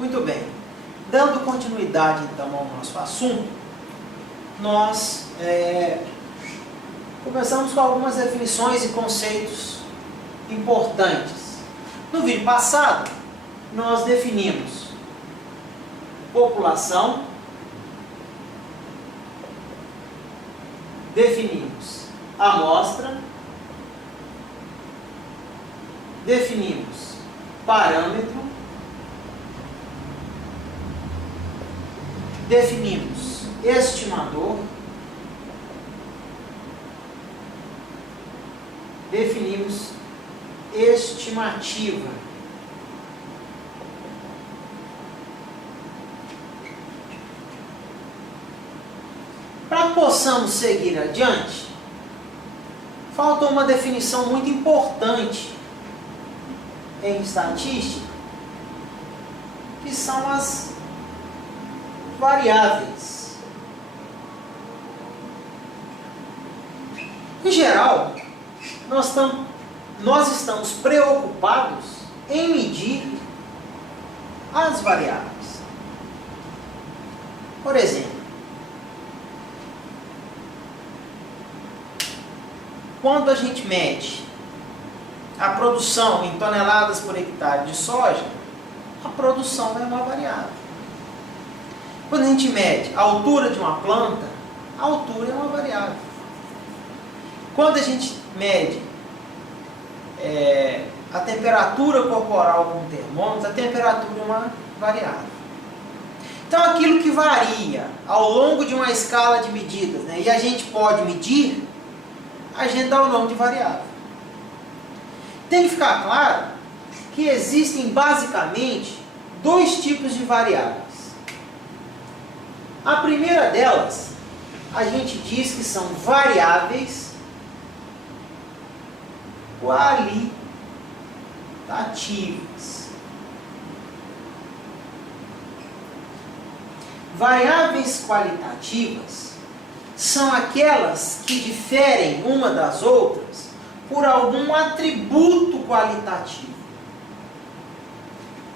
Muito bem. Dando continuidade, então, ao nosso assunto, nós começamos com algumas definições e conceitos importantes. No vídeo passado, nós definimos população, definimos amostra, definimos parâmetro, definimos estimador, definimos estimativa. Para que possamos seguir adiante, falta uma definição muito importante em estatística, que são as variáveis. Em geral, nós estamos preocupados em medir as variáveis. Por exemplo, quando a gente mede a produção em toneladas por hectare de soja, a produção é uma variável. Quando a gente mede a altura de uma planta, a altura é uma variável. Quando a gente mede a temperatura corporal com o termômetro, a temperatura é uma variável. Então, aquilo que varia ao longo de uma escala de medidas, né, e a gente pode medir, a gente dá o nome de variável. Tem que ficar claro que existem basicamente dois tipos de variáveis. A primeira delas, a gente diz que são variáveis qualitativas. Variáveis qualitativas são aquelas que diferem uma das outras por algum atributo qualitativo.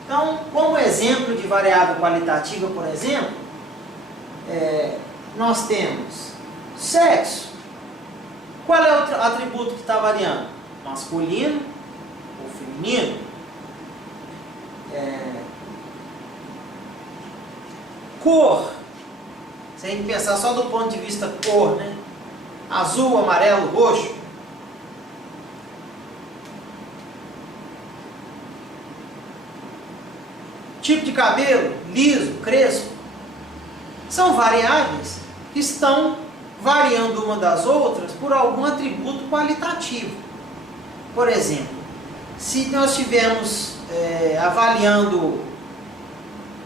Então, como exemplo de variável qualitativa, por exemplo, nós temos sexo. Qual é o atributo que está variando? Masculino ou feminino? Cor. Se a gente pensar só do ponto de vista cor, né? Azul, amarelo, roxo. Tipo de cabelo, liso, crespo. São variáveis que estão variando uma das outras por algum atributo qualitativo. Por exemplo, se nós estivermos avaliando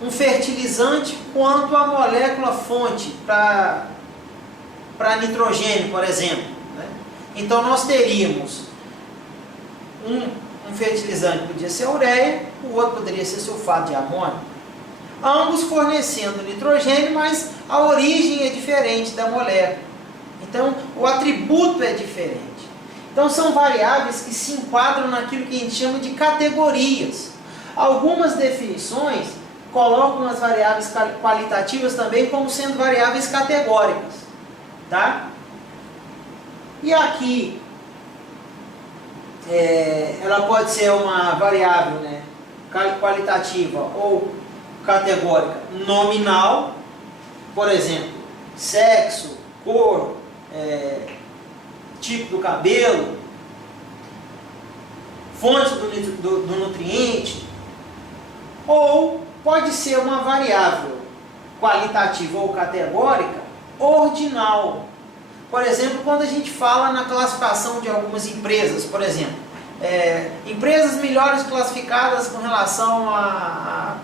um fertilizante quanto a molécula fonte para nitrogênio, por exemplo, né? Então nós teríamos um fertilizante que podia ser ureia, o outro poderia ser sulfato de amônio, ambos fornecendo nitrogênio, mas a origem é diferente da molécula. Então o atributo é diferente. Então são variáveis que se enquadram naquilo que a gente chama de categorias. Algumas definições colocam as variáveis qualitativas também como sendo variáveis categóricas, tá? E aqui ela pode ser uma variável, né, qualitativa ou categórica nominal, por exemplo, sexo, cor, tipo do cabelo, fonte do nutriente, ou pode ser uma variável qualitativa ou categórica ordinal. Por exemplo, quando a gente fala na classificação de algumas empresas, por exemplo, empresas melhores classificadas com relação a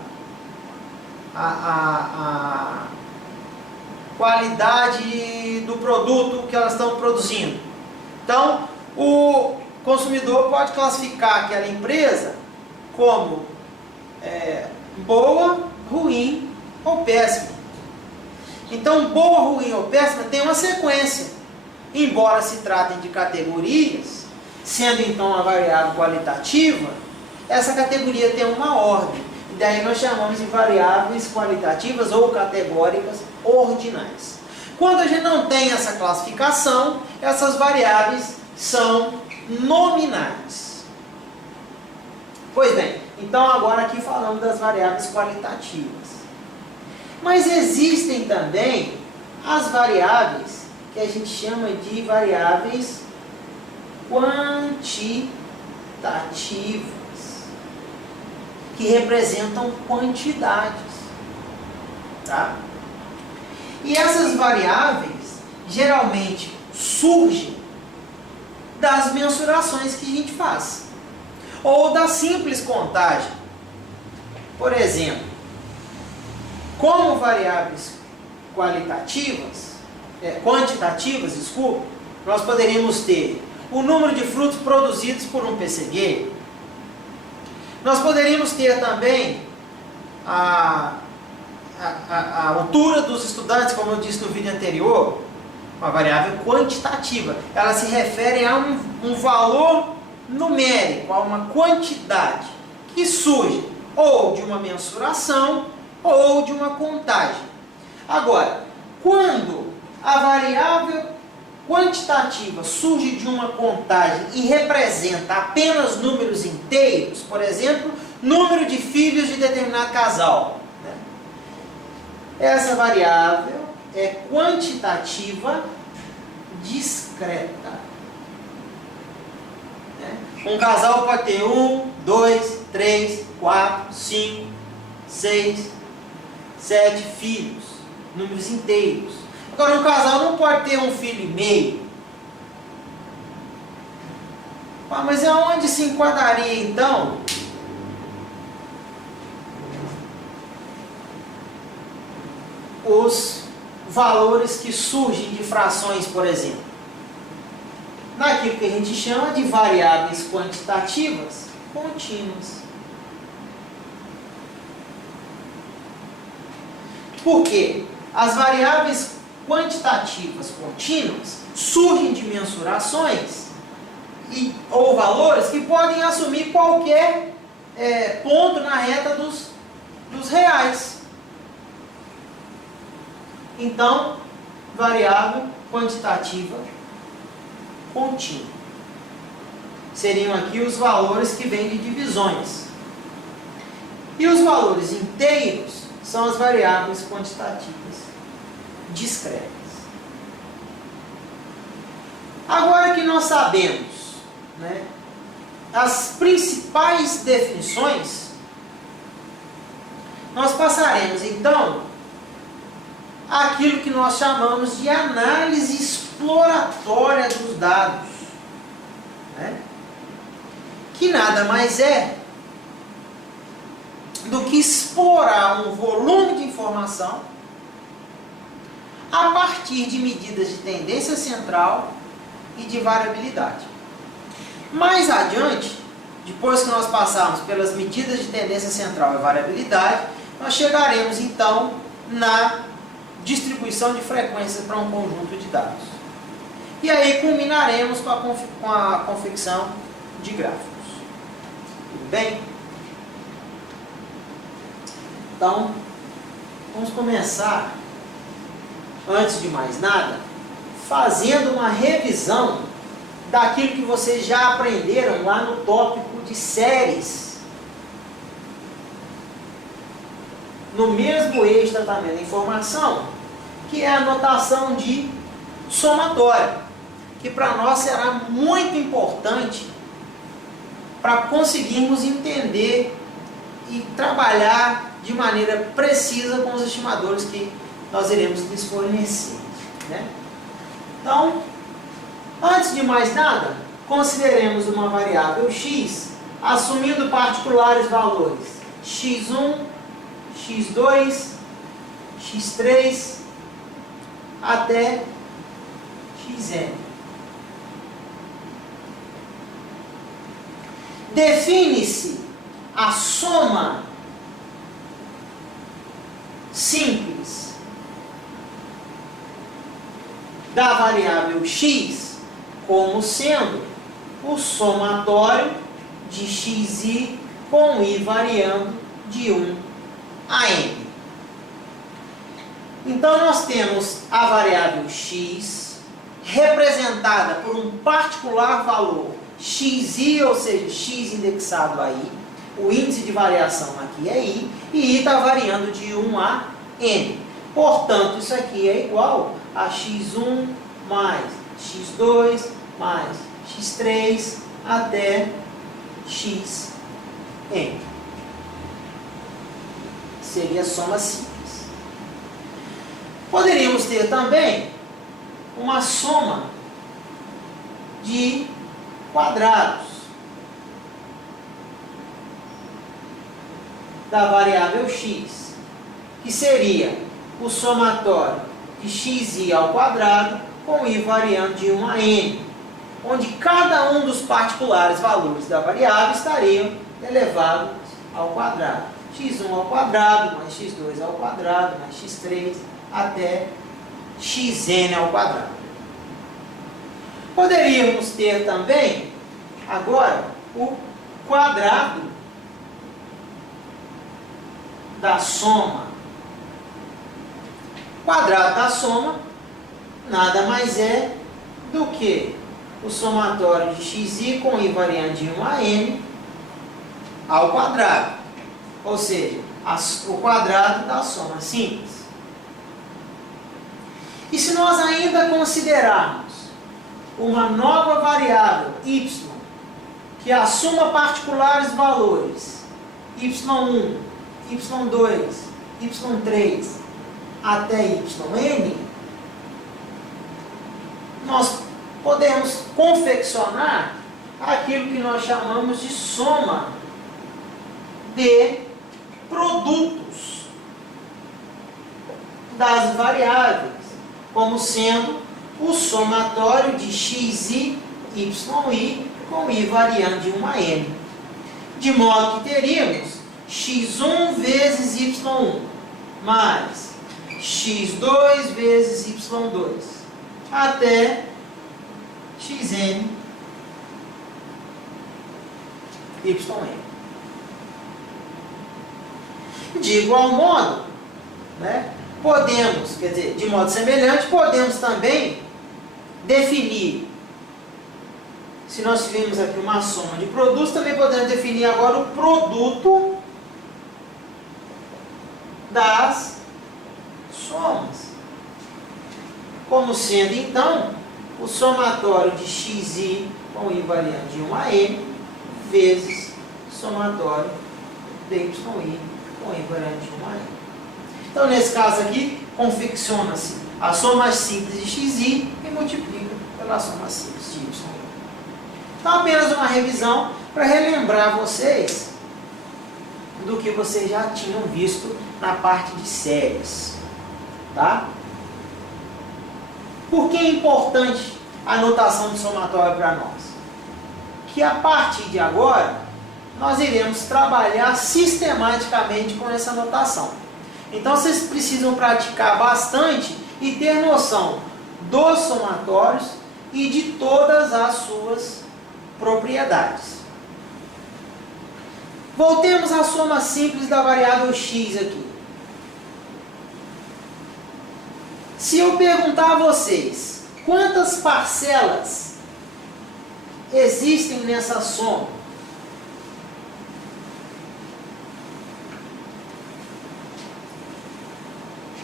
qualidade do produto que elas estão produzindo. Então, o consumidor pode classificar aquela empresa como boa, ruim ou péssima. Então, boa, ruim ou péssima tem uma sequência. Embora se tratem de categorias, sendo então uma variável qualitativa, essa categoria tem uma ordem. E daí nós chamamos de variáveis qualitativas ou categóricas ordinais. Quando a gente não tem essa classificação, essas variáveis são nominais. Pois bem, então agora aqui falamos das variáveis qualitativas. Mas existem também as variáveis que a gente chama de variáveis quantitativas, que representam quantidades, tá? E essas variáveis geralmente surgem das mensurações que a gente faz, ou da simples contagem. Por exemplo, como variáveis quantitativas, nós poderíamos ter o número de frutos produzidos por um pessegueiro. Nós poderíamos ter também a altura dos estudantes, como eu disse no vídeo anterior, uma variável quantitativa. Ela se refere a um valor numérico, a uma quantidade que surge ou de uma mensuração ou de uma contagem. Agora, quando a variável quantitativa surge de uma contagem e representa apenas números inteiros, por exemplo, número de filhos de determinado casal, né? Essa variável é quantitativa discreta. Um casal pode ter 1, 2, 3, 4, 5, 6, 7 filhos, números inteiros. Agora, um casal não pode ter um filho e meio. Ah, mas aonde se enquadraria então os valores que surgem de frações, por exemplo? Naquilo que a gente chama de variáveis quantitativas contínuas. Por quê? As variáveis quantitativas contínuas surgem de mensurações ou valores que podem assumir qualquer ponto na reta dos reais. Então, variável quantitativa contínua. Seriam aqui os valores que vêm de divisões. E os valores inteiros são as variáveis quantitativas discretas. Agora que nós sabemos, né, as principais definições, nós passaremos então àquilo que nós chamamos de análise exploratória dos dados, né, que nada mais é do que explorar um volume de informação a partir de medidas de tendência central e de variabilidade. Mais adiante, depois que nós passarmos pelas medidas de tendência central e variabilidade, nós chegaremos então na distribuição de frequências para um conjunto de dados. E aí culminaremos com a confecção de gráficos. Tudo bem? Então, vamos começar, antes de mais nada, fazendo uma revisão daquilo que vocês já aprenderam lá no tópico de séries. No mesmo eixo de tratamento da informação, que é a notação de somatória, que para nós será muito importante para conseguirmos entender e trabalhar de maneira precisa com os estimadores que nós iremos lhes fornecer, né? Então, antes de mais nada, consideremos uma variável x, assumindo particulares valores x1, x2, x3, até xn. Define-se a soma simples da variável x como sendo o somatório de xi com i variando de 1 a n. Então, nós temos a variável x representada por um particular valor xi, ou seja, x indexado a i. O índice de variação aqui é i, e i está variando de 1 a n. Portanto, isso aqui é igual a x1 mais x2 mais x3 até xn. Seria a soma simples. Poderíamos ter também uma soma de quadrados da variável x, que seria o somatório de xi ao quadrado com i variando de 1 a n, onde cada um dos particulares valores da variável estariam elevados ao quadrado. x1 ao quadrado, mais x2 ao quadrado, mais x3, até xn ao quadrado. Poderíamos ter também, agora, o quadrado da soma. O quadrado da soma nada mais é do que o somatório de xi com i variando de 1 a n ao quadrado. Ou seja, o quadrado da soma simples. E se nós ainda considerarmos uma nova variável y, que assuma particulares valores y1, y2, y3 até yn, nós podemos confeccionar aquilo que nós chamamos de soma de produtos das variáveis, como sendo o somatório de xi, yi com i variando de 1 a n. De modo que teríamos x1 vezes y1 mais x2 vezes y2 até xn yn. De igual modo, podemos, quer dizer, de modo semelhante, podemos também definir, se nós tivermos aqui uma soma de produtos, também podemos definir agora o produto das somas, como sendo então o somatório de xi com i variando de 1 a n vezes somatório de yi com i variando de 1 a n. Então, nesse caso aqui, confecciona-se a soma simples de xi e multiplica pela soma simples de y. Então, apenas uma revisão para relembrar vocês do que vocês já tinham visto na parte de séries. Tá? Por que é importante a notação de somatório para nós? Que a partir de agora, nós iremos trabalhar sistematicamente com essa notação. Então, vocês precisam praticar bastante e ter noção dos somatórios e de todas as suas propriedades. Voltemos à soma simples da variável x aqui. Se eu perguntar a vocês quantas parcelas existem nessa soma,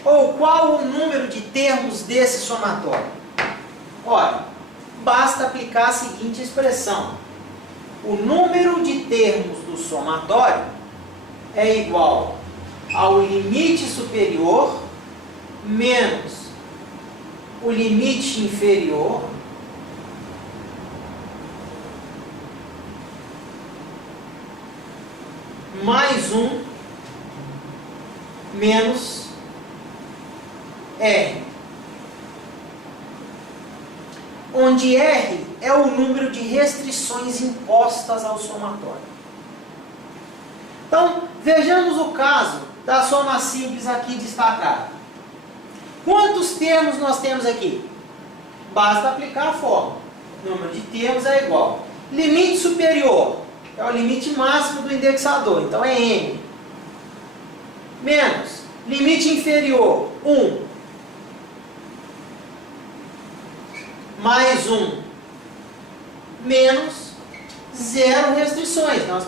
ou qual o número de termos desse somatório? Ora, basta aplicar a seguinte expressão. O número de termos do somatório é igual ao limite superior menos o limite inferior mais 1 menos R, onde R é o número de restrições impostas ao somatório. Então, vejamos o caso da soma simples aqui destacada. Quantos termos nós temos aqui? Basta aplicar a fórmula. O número de termos é igual. Limite superior é o limite máximo do indexador, então é N. menos limite inferior 1 mais 1 menos 0 restrições. Nós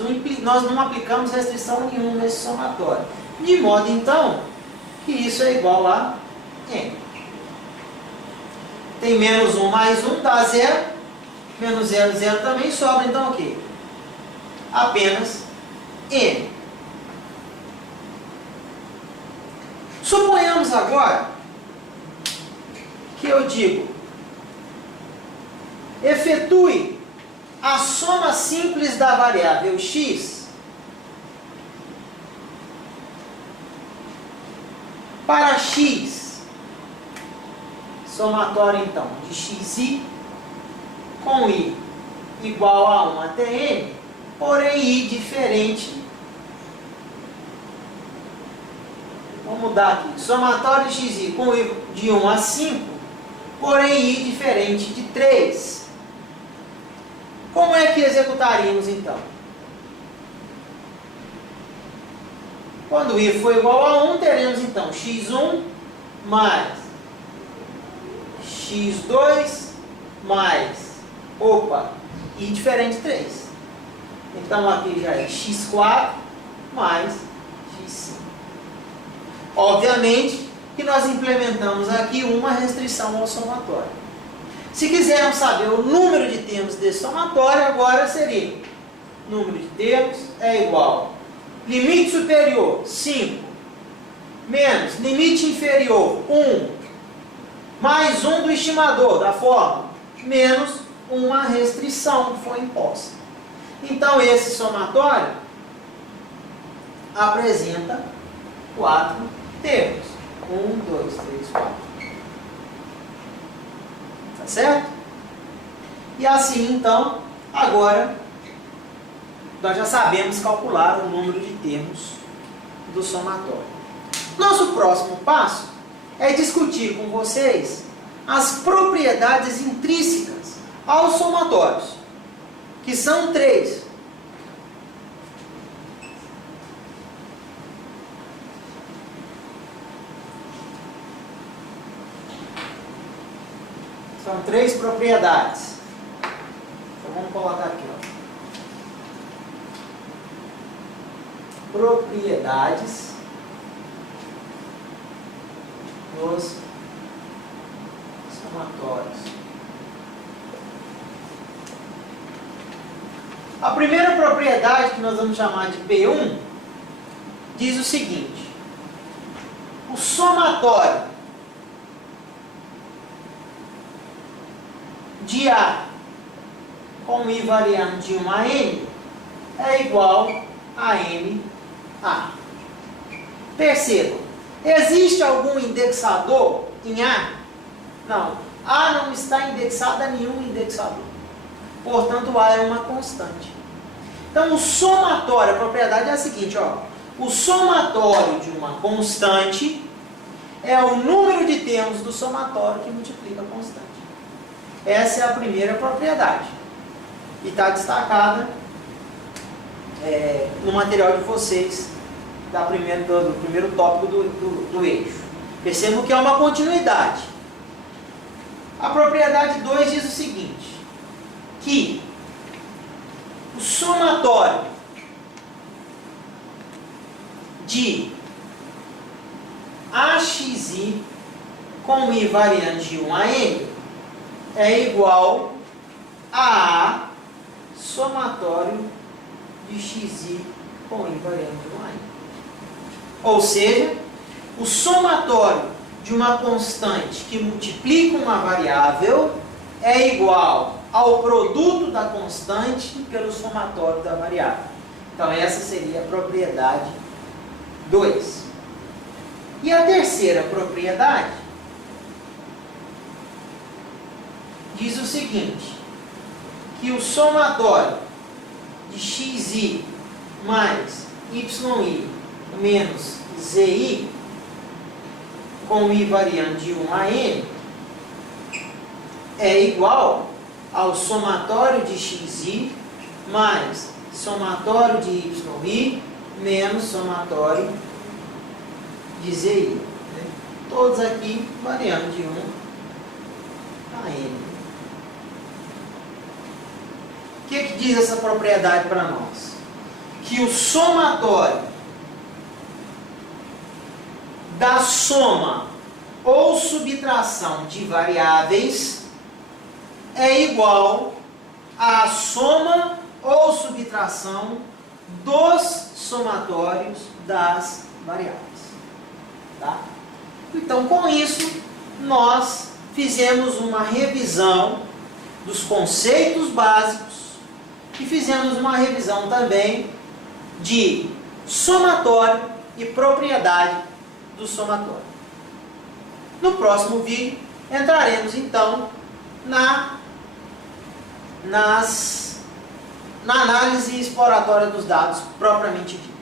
não aplicamos restrição nenhuma nesse somatório. De modo, então, que isso é igual a n. Tem menos 1 mais 1 dá 0. Menos 0, 0 também. Sobra, então, o quê? Apenas n. Suponhamos agora que eu digo: efetue a soma simples da variável x para x, somatório então de xi com i igual a 1 até n, porém i diferente. Vamos mudar aqui. Somatório de xi com i de 1 a 5, porém i diferente de 3. Como é que executaríamos então? Quando i for igual a 1, teremos então x1 mais x2 mais, i diferente de 3. Então aqui já é x4 mais x5. Obviamente que nós implementamos aqui uma restrição ao somatório. Se quisermos saber o número de termos desse somatório, agora seria: número de termos é igual limite superior 5 menos limite inferior 1 mais 1 do estimador da fórmula menos uma restrição que foi imposta. Então esse somatório apresenta 4 termos. 1, 2, 3, 4. Tá certo? E assim, então, agora nós já sabemos calcular o número de termos do somatório. Nosso próximo passo é discutir com vocês as propriedades intrínsecas aos somatórios, que são 3. São 3 propriedades. Então vamos colocar aqui, ó. Propriedades dos somatórios. A primeira propriedade, que nós vamos chamar de P1, diz o seguinte: o somatório de A com I variando de 1 a N é igual a NA. Percebam, existe algum indexador em A? Não. A não está indexada a nenhum indexador. Portanto, A é uma constante. Então, o somatório, a propriedade é a seguinte, ó. O somatório de uma constante é o número de termos do somatório que multiplica a constante. Essa é a primeira propriedade. E está destacada no material de vocês do primeiro tópico do eixo. Percebam que é uma continuidade. A propriedade 2 diz o seguinte: que o somatório de AXI com I variante de 1 a N é igual a somatório de xi com I variante de 1 a N. Ou seja, o somatório de uma constante que multiplica uma variável é igual ao produto da constante pelo somatório da variável. Então essa seria a propriedade 2. E a terceira propriedade diz o seguinte: que o somatório de xi mais yi menos zi com i variante de 1 a n é igual ao somatório de xi mais somatório de yi menos somatório dizer I. Né? Todos aqui variando de 1 a N. O que diz essa propriedade para nós? Que o somatório da soma ou subtração de variáveis é igual à soma ou subtração dos somatórios das variáveis. Tá? Então, com isso, nós fizemos uma revisão dos conceitos básicos e fizemos uma revisão também de somatório e propriedade do somatório. No próximo vídeo, entraremos então na análise exploratória dos dados propriamente dita.